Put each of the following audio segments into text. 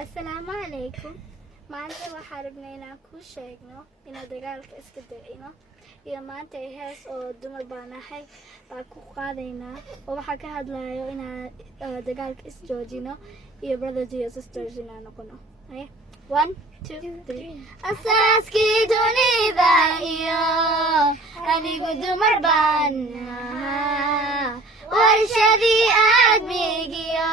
Assalaamu calaykum. Maanta waxaan rabnaa inaan kuu sheegno inaan dagaalka iska dayno. Iyo maanta hees oo dumar baan ahay baan ku qaadaynaa oo waxaa ka hadlayo inaan dagaalka is joojino iyo brothers iyo sisters inaan noqono. Haye 1 2 3 Asaaskii dunida iyo anigu dumar baan ahaa warshadii aadmigiyo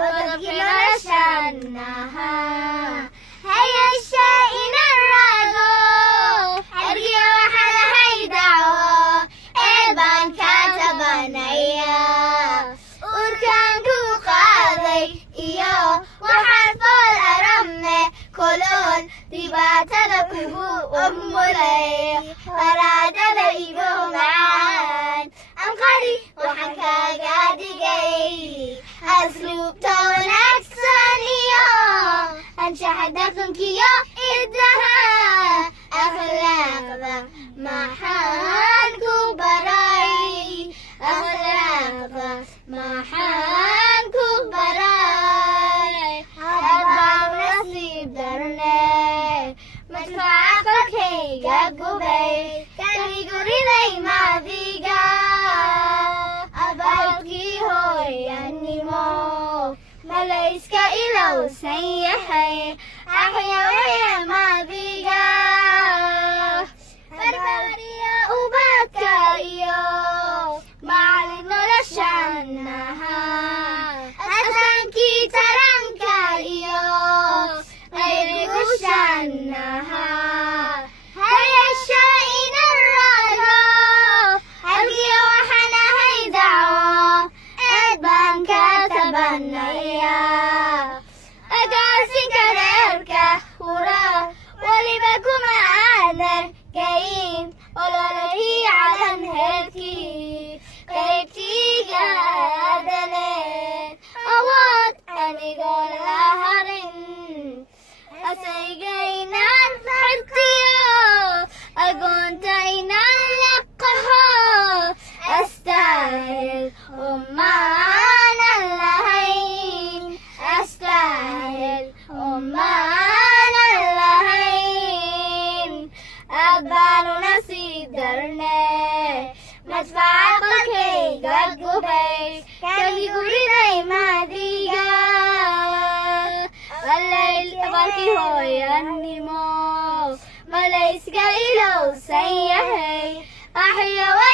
wadabkii noloshaan ahaa hayashe inaan raago ergiyo waxaan ahay daco baan kaa tabanaya urkaan ku qaaday iyo waxaan fool aramne koloon dhibaatada kugu umulay waraadada igu macaan anqari waxaan kaaga dhigay asluubta wanaagsan iyo anshaxa dhaqankiyo idaha akhlaaqda maxaan ku baray akhlaaqda maxaan ku baray haddaan nasiib darne madfaca qalkayga gubay kanigu riday maadiga abaalkii hooyanimo malayska ilowsan yahay axyawaya maadiga barbaariya ubadka iyo macalin noloshaan ahaa asaankii taranka iyo qaybgushaan ahaa hayasha inan raago halgiyo waxaan ahay daco baan ka tabanaya agaasinka reerka hura weliba kuma aadan kayn ololahii calan heerkii qaybtiiga aadaneed awood anigoon la harin asaygaynaan xirtiyo agoontaynaan la qaho astaahil umaanan lahayn astaahil umaanan lahayn abbaanu nasiib darne madfaca qalkayga gubay kaligu riday maadiga abaalkii hooyanimo malayska ilowsan yahay axyawa